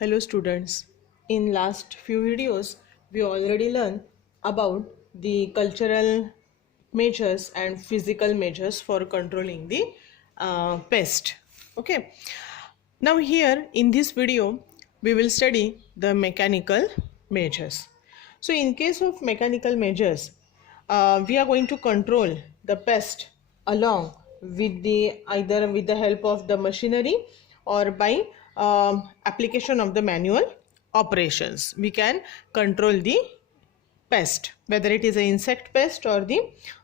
Hello students. In last few videos we already learned about the cultural measures and physical measures for controlling the pest. Okay. Now here in this video we will study the mechanical measures. So in case of mechanical measures we are going to control the pest along with the either with the help of the machinery or by application of the manual operations. We can control the pest, whether it is an insect pest or the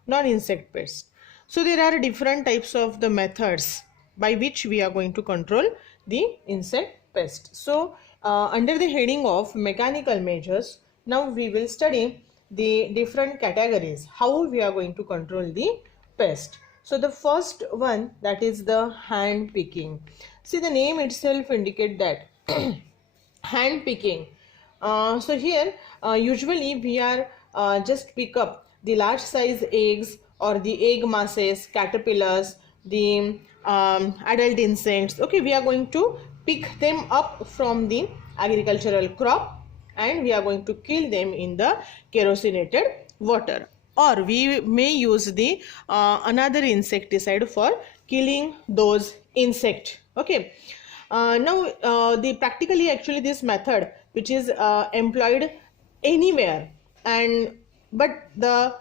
non-insect pest. So there are different types of the methods by which we are going to control the insect pest. So under the heading of mechanical measures, now we will study the different categories how we are going to control the pest. So the first one, that is the hand picking. See, the name itself indicate that hand picking. So here usually we are just pick up the large size eggs or the egg masses, caterpillars, the adult insects. Okay, we are going to pick them up from the agricultural crop and we are going to kill them in the kerosinated water, or we may use the another insecticide for killing those insects. Okay. Now the practically actually this method which is employed anywhere, and but the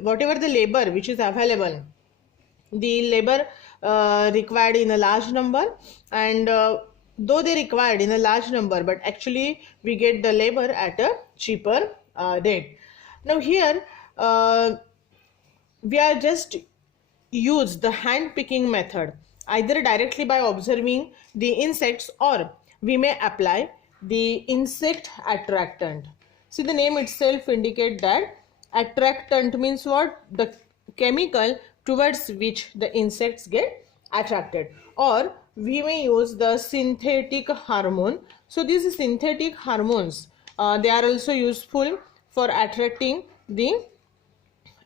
whatever the labor which is available, the labor required in a large number, and though they required in a large number, but actually we get the labor at a cheaper rate. Now here we are just use the hand picking method either directly by observing the insects, or we may apply the insect attractant. See, the name itself indicate that attractant means what? The chemical towards which the insects get attracted, or we may use the synthetic hormone. So these synthetic hormones they are also useful for attracting the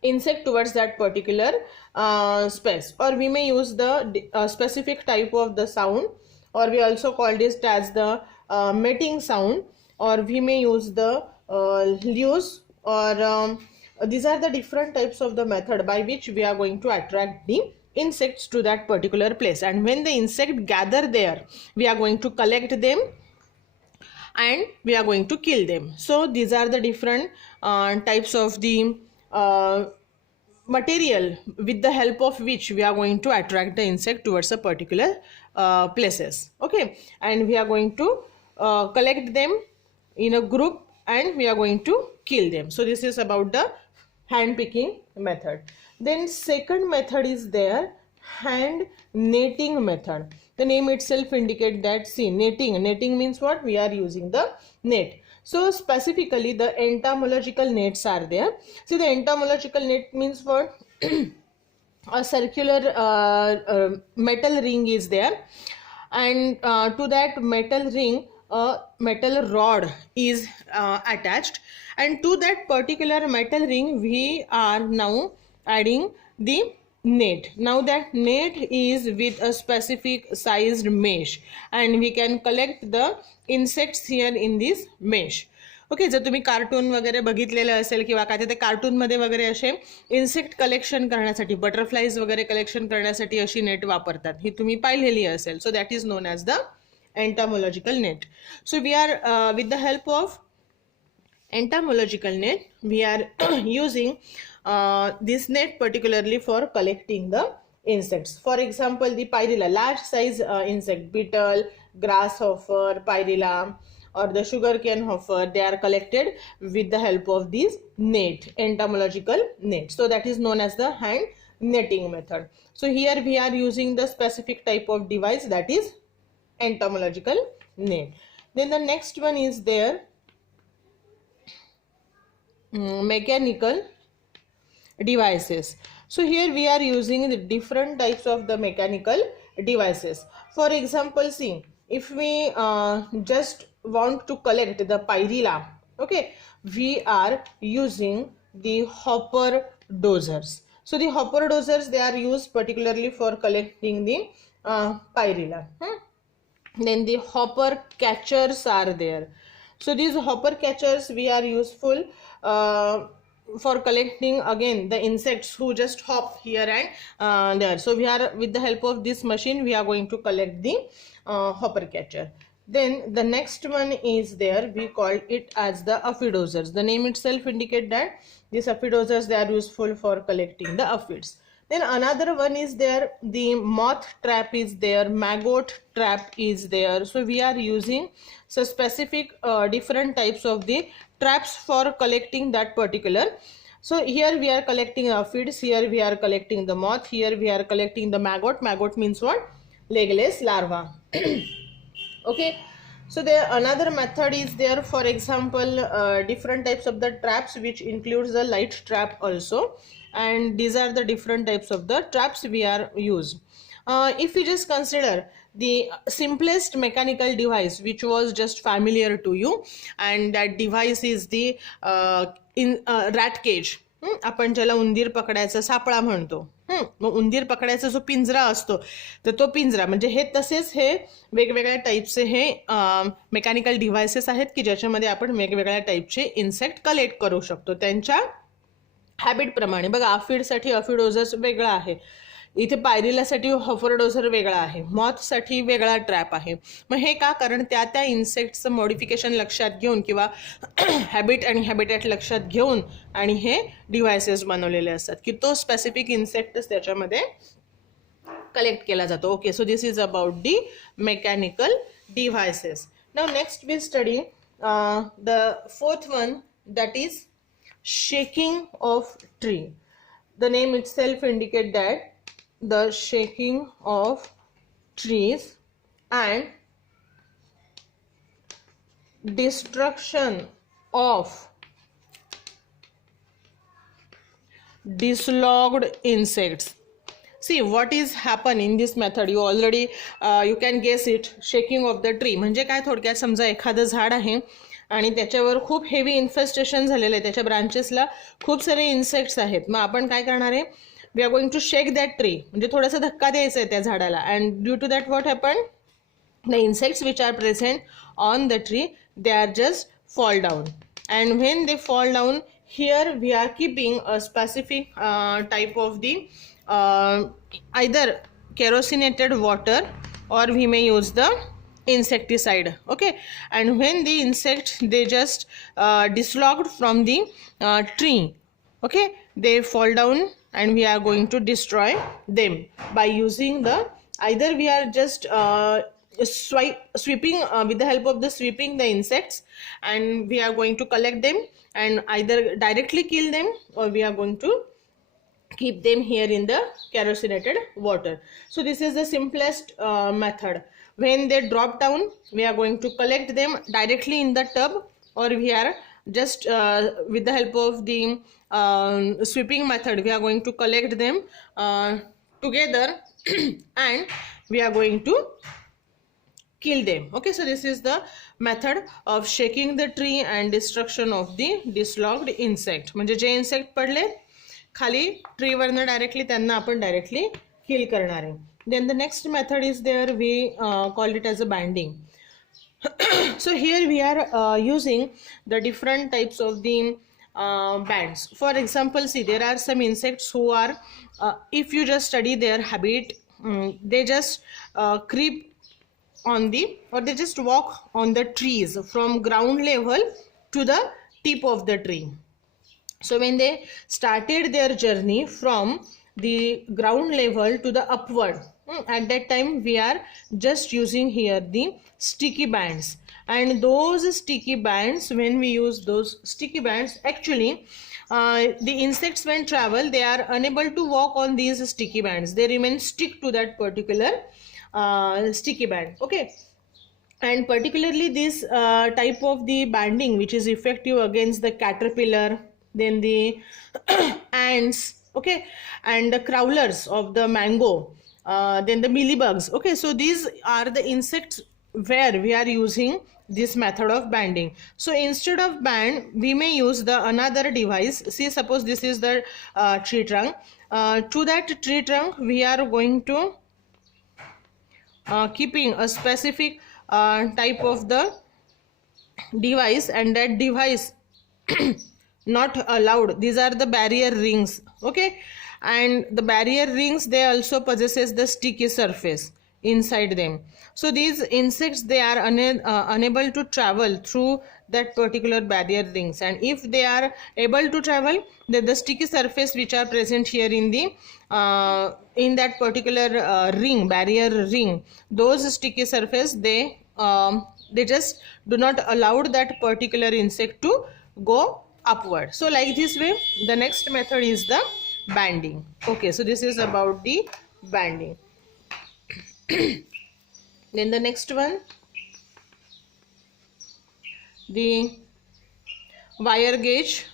insect towards that particular space, or we may use the specific type of the sound, or we also call this as the mating sound, or we may use the lures, or these are the different types of the method by which we are going to attract the insects to that particular place, and when the insect gather there we are going to collect them and we are going to kill them. So these are the different types of the material with the help of which we are going to attract the insect towards a particular places. Okay, and we are going to collect them in a group and we are going to kill them. So this is about the hand picking method. Then second method is there, hand netting method. The name itself indicate that, see, netting means what? We are using the net. So specifically the entomological nets are there. See, the entomological net means what? A circular metal ring is there, and to that metal ring a metal rod is attached, and to that particular metal ring we are now adding the net. Now that net is with a specific sized mesh and we can collect the insects here in this mesh. Okay, जर तुम्ही cartoon वगैरे बघितलेलं असेल किंवा काय ते कार्टूनमध्ये वगैरे असे इन्सेक्ट कलेक्शन करण्यासाठी, बटरफ्लाईज वगैरे कलेक्शन करण्यासाठी अशी नेट वापरतात, ही तुम्ही पाहिलेली असेल. So that is known as the entomological net. So we are with the help of entomological net we are using this net particularly for collecting the insects. For example, the pyrilla, large size insect, beetle, grasshopper, pyrilla, or the sugarcane hopper, they are collected with the help of this net, entomological net. So that is known as the hand netting method. So here we are using the specific type of device, that is entomological net. Then the next one is there, mechanical devices. So here we are using the different types of the mechanical devices. For example, see, if we just want to collect the pyrilla, okay, we are using the hopper dozers. So the hopper dozers, they are used particularly for collecting the pyrilla. Then the hopper catchers are there. So these hopper catchers we are useful for collecting again the insects who just hop here and there. So we are, with the help of this machine, we are going to collect the hopper catcher. Then the next one is there, we call it as the aphidosers. The name itself indicate that these aphidosers, they are useful for collecting the aphids. Then another one is there, the moth trap is there, maggot trap is there. So we are using so specific different types of the traps for collecting that particular. So here we are collecting aphids, here we are collecting the moth, here we are collecting the maggot. Maggot means what? Legless larva. Okay, so there another method is there, for example different types of the traps, which includes the light trap also, and these are the different types of the traps we are used. If we just consider the simplest mechanical device which was just familiar to you, and that device is the rat cage. आपण ज्याला उंदीर पकडायचा सापळा म्हणतो. मग उंदीर पकडायचा जो पिंजरा असतो, तर तो पिंजरा म्हणजे हे तसेच हे वेगवेगळ्या टाईपचे हे मेकॅनिकल डिव्हायसेस आहेत की ज्याच्यामध्ये आपण वेगवेगळ्या टाईपचे इन्सेक्ट कलेक्ट करू शकतो त्यांच्या हॅबिट प्रमाणे. बघा, अफिडसाठी अफिडोझर्स वेगळा आहे, इथे पायरिलासाठी हॉफरडोझर वेगळा आहे, मॉथसाठी वेगळा ट्रॅप आहे. मग हे का? कारण त्या त्या इन्सेक्टचं मॉडिफिकेशन लक्षात घेऊन किंवा हॅबिट आणि हॅबिटॅट लक्षात घेऊन आणि हे डिव्हायसेस बनवलेले असतात की तो स्पेसिफिक इन्सेक्टच त्याच्यामध्ये कलेक्ट केला जातो. Okay, so this is about the mechanical devices. Now next we study the fourth one, that is shaking of tree. The name itself indicate that the shaking of trees and destruction of dislodged insects. See what is happen in this method. You already you can guess it. Shaking of the tree म्हणजे काय? थोडक्यात समजा एखादं झाड आहे आणि त्याच्यावर खूप हेवी इन्फेस्टेशन झालेलं आहे, त्याच्या ब्रांचेसला खूप सारे इन्सेक्ट्स आहेत. मग आपण काय करणार आहे? We are going to shake that tree, म्हणजे थोडासा धक्का द्यायचा आहे त्या झाडाला. And due to that what happen, the insects which are present on the tree, they are just fall down. And when they fall down, here we are keeping a specific type of the either kerosinated water or we may use the insecticide. Okay, and when the insect they just dislodged from the tree, okay, they fall down and we are going to destroy them by using the, either we are just sweeping with the help of the sweeping the insects, and we are going to collect them and either directly kill them or we are going to keep them here in the kerosinated water. So this is the simplest method. When they drop down, we are going to collect them directly in the tub, or we are just with the help of the sweeping method, we are going to collect them together and we are going to kill them. Okay, so this is the method of shaking the tree and destruction of the dislodged insect. म्हणजे जे insect पडले खाली tree वरनं directly त्यांना आपण directly किल करणार आहे. Then the next method is there, we call it as a banding. So here we are using the different types of the bands. For example, see, there are some insects who are if you just study their habit, they just creep on the, or they just walk on the trees from ground level to the tip of the tree. So when they started their journey from the ground level to the upward, at that time we are just using here the sticky bands, and those sticky bands, when we use those sticky bands, actually the insects when travel, they are unable to walk on these sticky bands, they remain stick to that particular sticky band. Okay, and particularly this type of the banding which is effective against the caterpillar, then the ants, okay, and the crawlers of the mango, then the mealybugs. Okay, so these are the insects where we are using this method of banding. So instead of band, we may use the another device. See, suppose this is the tree trunk. To that tree trunk we are going to keeping a specific type of the device, and that device not allowed. These are the barrier rings. Okay, and the barrier rings, they also possesses the sticky surface inside them. So these insects, they are unable to travel through that particular barrier rings, and if they are able to travel, then the sticky surface which are present here in that particular barrier ring, those sticky surface, they just do not allow that particular insect to go upward. So like this way, the next method is the banding. Okay, so this is about the banding. Then the next one, the wire gauge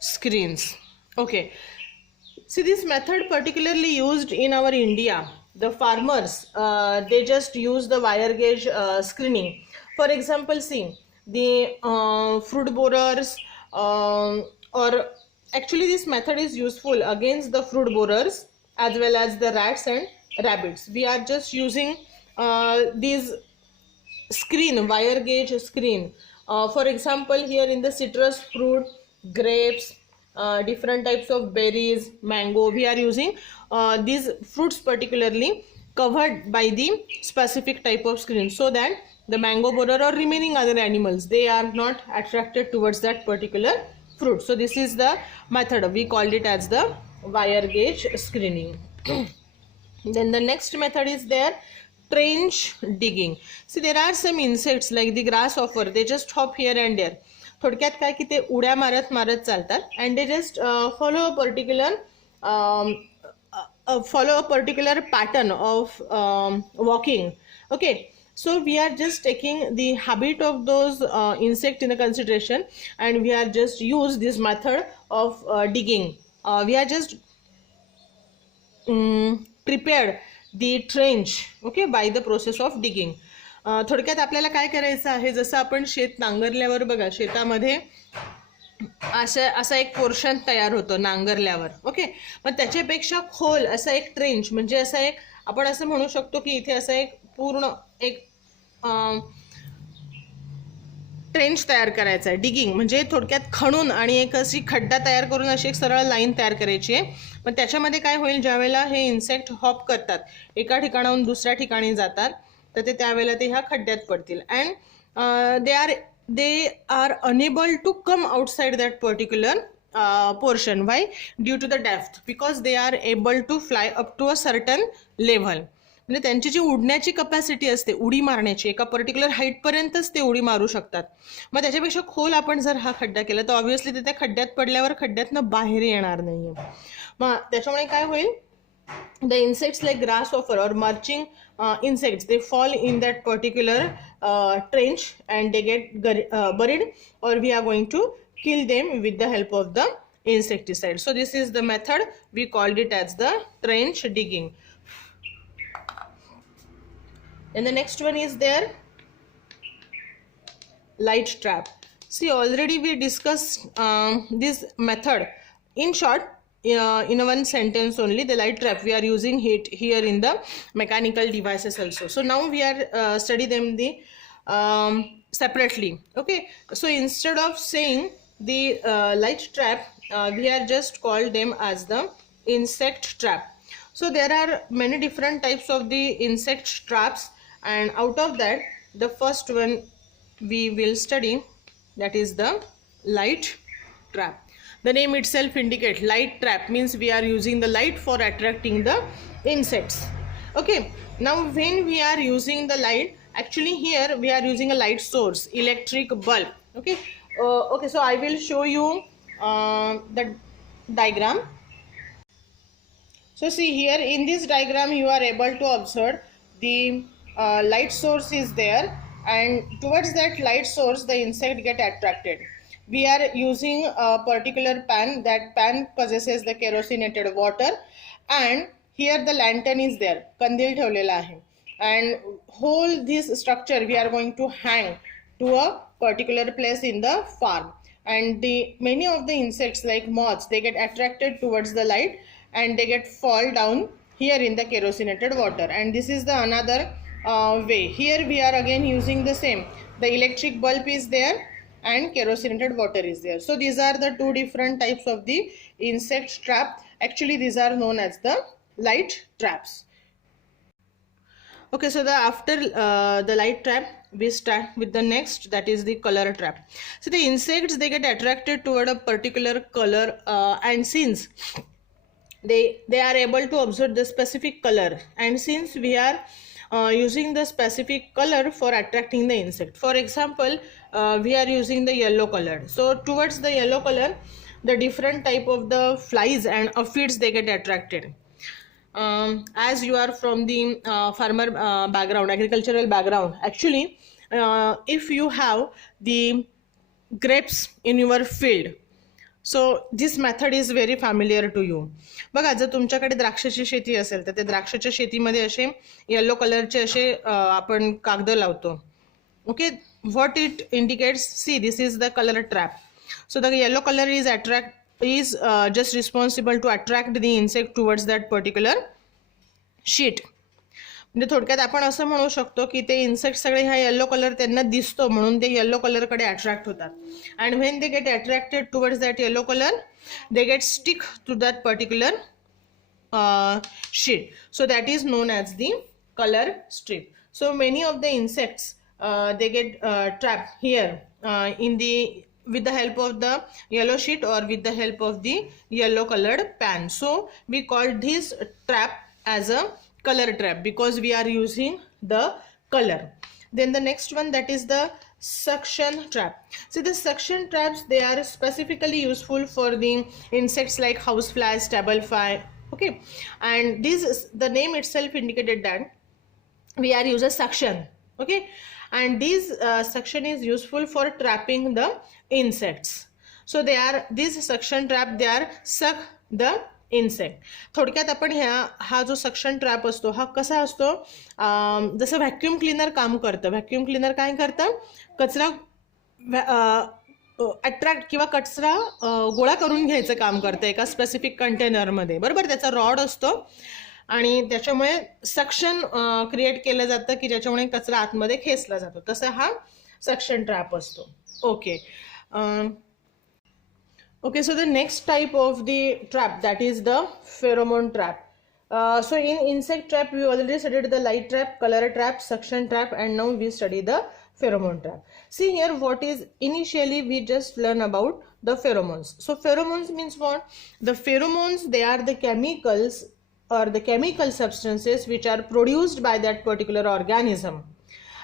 screens. Okay, see, this method particularly used in our India. The farmers, they just use the wire gauge screening. For example, see, the fruit borers, or actually this method is useful against the fruit borers as well as the rats and rabbits. We are just using these wire gauge screen. For example, here in the citrus fruit, grapes, different types of berries, mango, we are using these fruits particularly covered by the specific type of screen, so that the mango borer or remaining other animals, they are not attracted towards that particular fruit. So this is the method, we called it as the wire gauge screening. Then the next method is there, trench digging. See, there are some insects like the grasshopper, they just hop here and there. थोडक्यात काय की ते उड्या मारत मारत चालतात, and they just follow a particular pattern of walking. Okay, so we are just taking the habit of those insect in a consideration, and we are just use this method of digging. We are just prepared the trench, okay, by the process of digging. थोडक्यात आपल्याला काय करायचं आहे, जसं आपण शेत नांगरल्यावर बघा, शेतामध्ये असा एक पोर्शन तयार होतो नांगरल्यावर. ओके, मग त्याच्यापेक्षा खोल असा एक ट्रेंच, म्हणजे असा एक आपण असं म्हणू शकतो की इथे असा एक पूर्ण एक ट्रेंच तयार करायचा आहे. डिगिंग म्हणजे थोडक्यात खणून आणि एक अशी खड्डा तयार करून अशी एक सरळ लाईन तयार करायची आहे. मग त्याच्यामध्ये काय होईल, ज्यावेळेला हे इन्सेक्ट हॉप करतात, एका ठिकाणाहून दुसऱ्या ठिकाणी जातात, तर ते त्यावेळेला ते ह्या खड्ड्यात पडतील. And they are unable to come outside that particular portion. Why? Due to the depth, because they are able to fly up to a certain level. म्हणजे त्यांची जी उडण्याची कपॅसिटी असते, उडी मारण्याची, एका पर्टिक्युलर हाईटपर्यंतच ते उडी मारू शकतात. मग त्याच्यापेक्षा खोल आपण जर हा खड्डा केला, तर ऑब्व्हियसली ते त्या खड्ड्यात पडल्यावर खड्ड्यातनं बाहेर येणार नाहीये. मग त्याच्यामुळे काय होईल, the insects like grasshopper or marching insects, they fall in that particular trench and they get buried, or we are going to kill them with the help of the insecticide. So this is the method, we called it as the trench digging. And the next one is there, light trap. See, already we discussed this method in short, in one sentence only. The light trap, we are using it here in the mechanical devices also. So now we are study them separately. Okay, so instead of saying the light trap, we are just called them as the insect trap. So there are many different types of the insect traps, and out of that, the first one we will study, that is the light trap. The name itself indicates light trap, means we are using the light for attracting the insects. Okay, now when we are using the light, actually here we are using a light source, electric bulb. Okay, okay, so I will show you the diagram. So see, here in this diagram you are able to observe the light source is there, and towards that light source the insect get attracted. We are using a particular pan. That pan possesses the kerosenated water, and here the lantern is there, kandil ठेवलेला आहे, and whole this structure we are going to hang to a particular place in the farm. And many of the insects like moths, they get attracted towards the light and they get fall down here in the kerosinated water. And this is the another way. Here we are again using the same, the electric bulb is there and kerosinated water is there. So these are the two different types of the insect trap. Actually these are known as the light traps. Okay, so after the light trap, we start with the next, that is the color trap. So the insects, they get attracted toward a particular color, and since they are able to observe the specific color, and since we are using the specific color for attracting the insect. For example, we are using the yellow color. So towards the yellow color, the different type of the flies and aphids, they get attracted. As you are from the farmer background, agricultural background, actually if you have the grapes in your field, so this method is very familiar to you. बघा, जर तुमच्याकडे द्राक्षाची शेती असेल तर त्या द्राक्षाच्या शेतीमध्ये असे येलो कलरचे असे आपण कागद लावतो. Okay, what it indicates, see this is the colour trap. So the yellow colour is just responsible to attract the insect towards that particular sheet. म्हणजे थोडक्यात आपण असं म्हणू शकतो की ते इन्सेक्ट सगळे ह्या येलो कलर त्यांना दिसतो म्हणून ते येलो कलरकडे अट्रॅक्ट होतात. And when they get attracted towards that yellow colour, they get stick to that particular sheet. So that is known as the color strip. So many of the insects they get trapped here in the with the help of the yellow sheet or with the help of the yellow colored pan. So we call this trap as a color trap because we are using the color. Then the next one, that is the suction trap. So the suction traps, they are specifically useful for the insects like houseflies, stabblefly. Okay, and this, the name itself indicated that we are using suction. Okay, and this suction is useful for trapping the insects. So they are, this suction trap, they are suck the insect. थोडक्यात आपण हा जो suction trap असतो हा कसा असतो, जसं vacuum cleaner काम करतं. व्हॅक्यूम क्लीनर काय करतं, कचरा अट्रॅक्ट किंवा कचरा गोळा करून घ्यायचं काम करतं एका स्पेसिफिक कंटेनरमध्ये, बरोबर. त्याचा रॉड असतो आणि त्याच्यामुळे सक्शन क्रिएट केलं जातं की ज्याच्यामुळे कचरा आतमध्ये खेचला जातो. तसं हा सक्शन ट्रॅप असतो. Okay, okay, so the next type of the trap, that is the pheromone trap. So in insect trap we already studied the light trap, color trap, suction trap, and now we study the pheromone trap. See here, what is, initially we just learn about the pheromones. So pheromones means what? The pheromones, they are the chemicals or the chemical substances which are produced by that particular organism,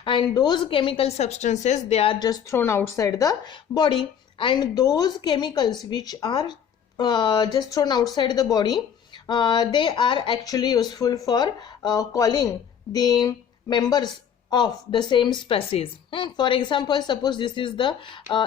and those chemical substances, they are just thrown outside the body. And those chemicals which are just thrown outside the body, they are actually useful for calling the members of the same species. For example, suppose this is the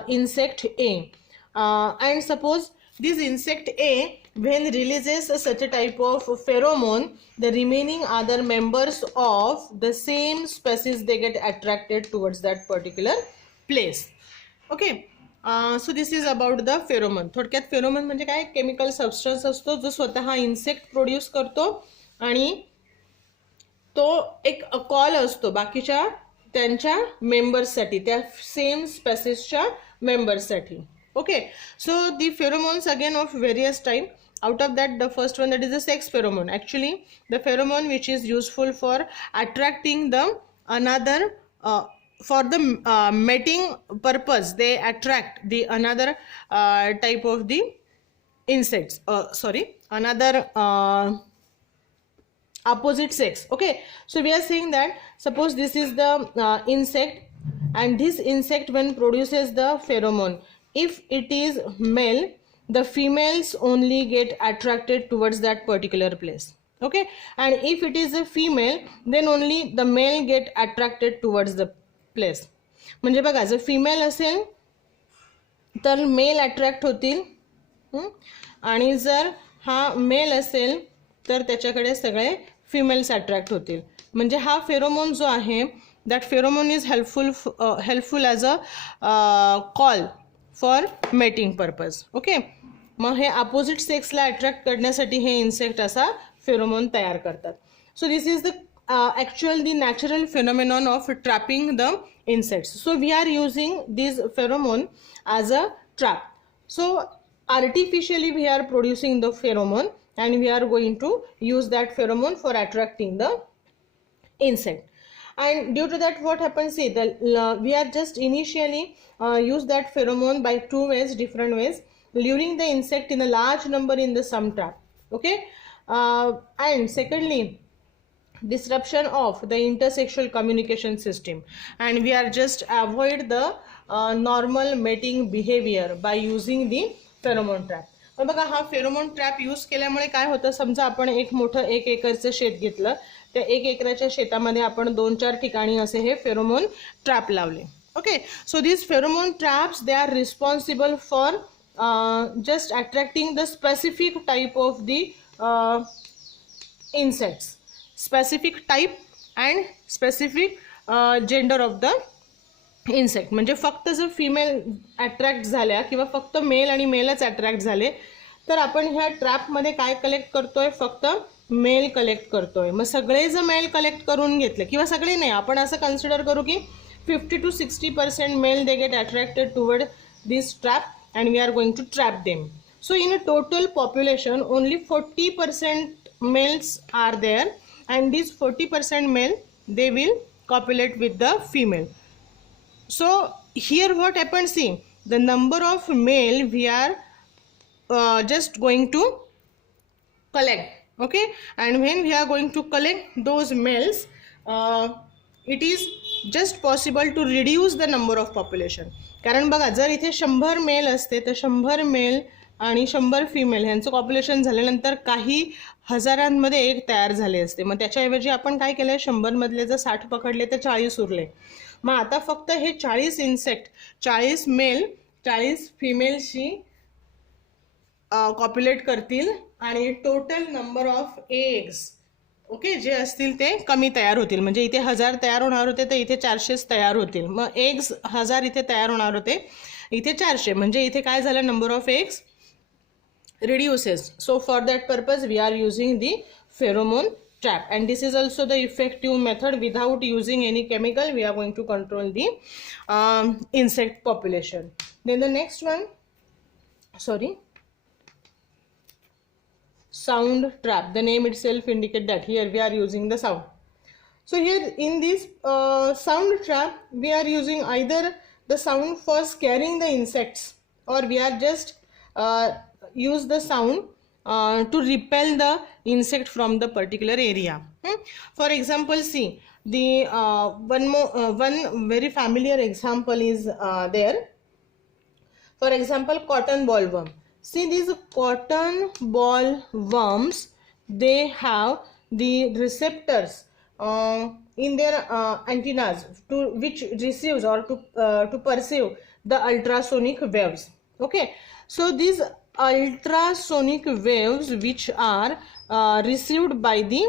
insect A, and suppose this insect A, when releases such a type of pheromone, the remaining other members of the same species, they get attracted towards that particular place. Okay, so this is about the pheromone. थोडक्यात pheromone म्हणजे काय, chemical substance असतो जो स्वतः insect produce करतो आणि तो एक कॉल असतो बाकीच्या त्यांच्या मेंबर्ससाठी, त्या सेम स्पेसिसच्या मेंबर्ससाठी. Okay, so the pheromones again of various type. Out of that, the first one, that is the sex pheromone. Actually the pheromone which is useful for attracting the another for the mating purpose, they attract the another type of the insects, another opposite sex. Okay, so we are saying that suppose this is the insect, and this insect when produces the pheromone, if it is male, the females only get attracted towards that particular place. Okay, and if it is a female, then only the male get attracted towards the place. म्हणजे बघा, जर female असेल तर mail attract होतील, आणि जर हा mail असेल तर त्याच्याकडे सगळे फिमेल्स अट्रॅक्ट होतील. म्हणजे हा फेरोमोन जो आहे, that pheromone is helpful as a call for mating purpose. Okay, मग हे अपोजिट सेक्सला अट्रॅक्ट करण्यासाठी हे इन्सेक्ट असा फेरोमोन तयार करतात. So this is the actual the natural phenomenon of trapping the insects. So we are using this pheromone as a trap. So artificially we are producing the pheromone and we are going to use that pheromone for attracting the insect. And due to that, what happens, see, we are just initially use that pheromone by two ways, different ways, luring the insect in a large number in the some trap. Okay, and secondly, disruption of the intersexual communication system, and we are just avoid the normal mating behavior by using the pheromone trap. पण बघा, हा pheromone trap use केल्यामुळे काय होतं, समजा आपण एक मोठं 1 एकरचं शेत घेतलं, त्या 1 एकराच्या शेतामध्ये आपण 2-4 ठिकाणी असे हे फेरोमोन ट्रॅप लावले. Okay, so this pheromone traps they are responsible for just attracting the specific type of the insects, specific type and specific gender of the insect. म्हणजे फक्त जर फिमेल अट्रॅक्ट झाल्या किंवा फक्त मेल आणि मेलच अट्रॅक्ट झाले तर आपण ह्या ट्रॅपमध्ये काय कलेक्ट करतोय, फक्त मेल कलेक्ट करतोय. मग सगळे जर मेल कलेक्ट करून घेतले, किंवा सगळे नाही, आपण असं कन्सिडर करू की 50 to 60% male they get attracted toward this trap and we are going to trap them. So in a total population only 40% males are there, and these 40% male they will copulate with the female. So here what happens, see, the number of male we are just going to collect. Okay, and when we are going to collect those males, it is just possible to reduce the number of population. कारण बघा, जर इथे 100 mail असते तर 100 mail आणि 100 female ह्यांचं population झाल्यानंतर काही हजारांमध्ये एक तयार झाले असते. मग त्याच्याऐवजी आपण काय केलं, 100 मधले जर 60 पकडले तर 40 उरले. मग आता फक्त हे 40 इन्सेक्ट, 40 मेल 40 फिमेलशी कॉप्युलेट करतील आणि total number of eggs, okay, जे असतील ते कमी तयार होतील. म्हणजे इथे 1000 तयार होणार होते तर इथे 400 तयार होतील. मग एग्स 1000 इथे तयार होणार होते, इथे 400, म्हणजे इथे काय झालं, number of eggs reduces. So for that purpose we are using the pheromone trap, and this is also the effective method. Without using any chemical we are going to control the insect population. Then the next one, sorry, sound trap. The name itself indicate that here we are using the sound. So here in this sound trap we are using either the sound for scaring the insects, or we are just use the sound to repel the insect from the particular area. For example, see, the one very familiar example is there. For example, cotton bollworm. See, these cotton bollworms, they have the receptors in their antennas to which receives or to perceive the ultrasonic waves. Okay, so these ultrasonic waves which are received by the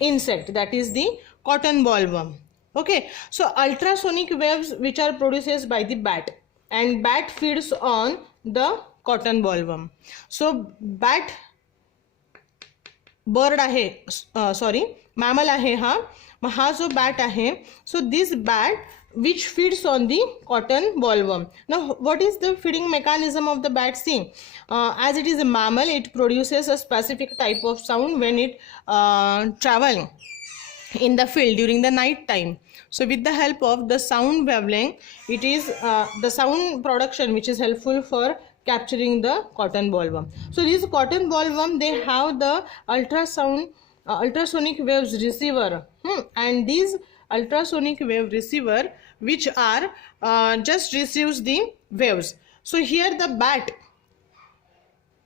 insect, that is the cotton bollworm. Okay, so ultrasonic waves which are produced by the bat, and bat feeds on the cotton bollworm. So bat bird आहे, sorry mammal आहे हा. मग हा जो bat आहे, so this bat which feeds on the cotton bollworm. Now what is the feeding mechanism of the bat? See, as it is a mammal, it produces a specific type of sound when it travel in the field during the night time. So with the help of the sound wavelength, it is the sound production which is helpful for capturing the cotton bollworm. So these cotton bollworm, they have the ultrasonic waves receiver, and these ultrasonic wave receiver which are just receives the waves. So here the bat,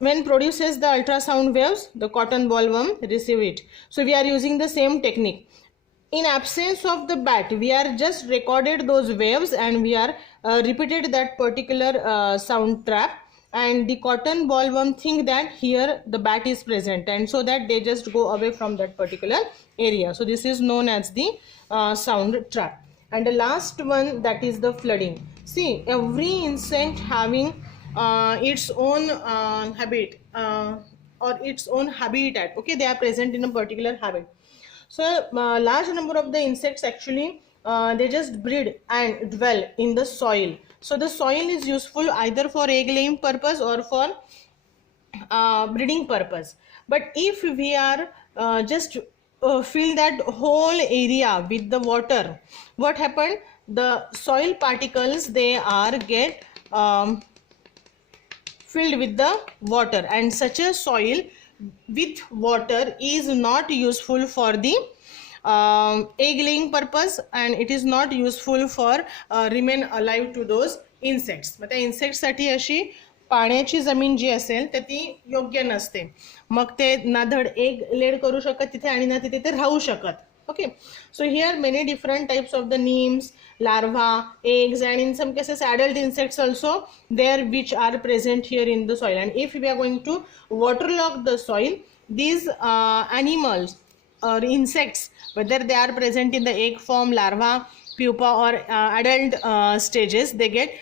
when produces the ultrasound waves, the cotton bollworm receive it. So we are using the same technique. In absence of the bat, we are just recorded those waves and we are repeated that particular sound trap, and the cotton bollworm think that here the bat is present, and so that they just go away from that particular area. So this is known as the sound trap. And the last one, that is the flooding. See, every insect having its own habit or its own habitat. Okay, they are present in a particular habit. So large number of the insects actually they just breed and dwell in the soil. So the soil is useful either for egg laying purpose or for breeding purpose. But if we are just fill that whole area with the water, what happened? The soil particles, they are get filled with the water, and such a soil with water is not useful for the egg laying purpose, and it is not useful for remain alive to those insects. मग त्या insects साठी अशी पाण्याची जमीन जी असेल तर ती योग्य नसते. मग ते ना धड एग लेड करू शकत तिथे आणि ना तिथे ते राहू शकत. Okay, so here many different types of the nymphs, larvae, eggs, and in some cases adult insects also there which are present here in the soil. And if we are going to waterlog the soil, these animals or insects, whether they are present in the egg form, larva, pupa, or adult stages, they get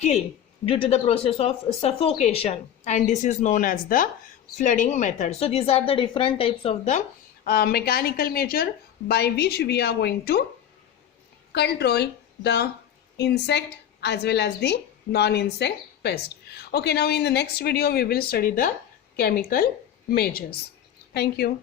killed due to the process of suffocation, and this is known as the flooding method. So these are the different types of the mechanical measure by which we are going to control the insect as well as the non-insect pest. Okay, now in the next video we will study the chemical measures. Thank you.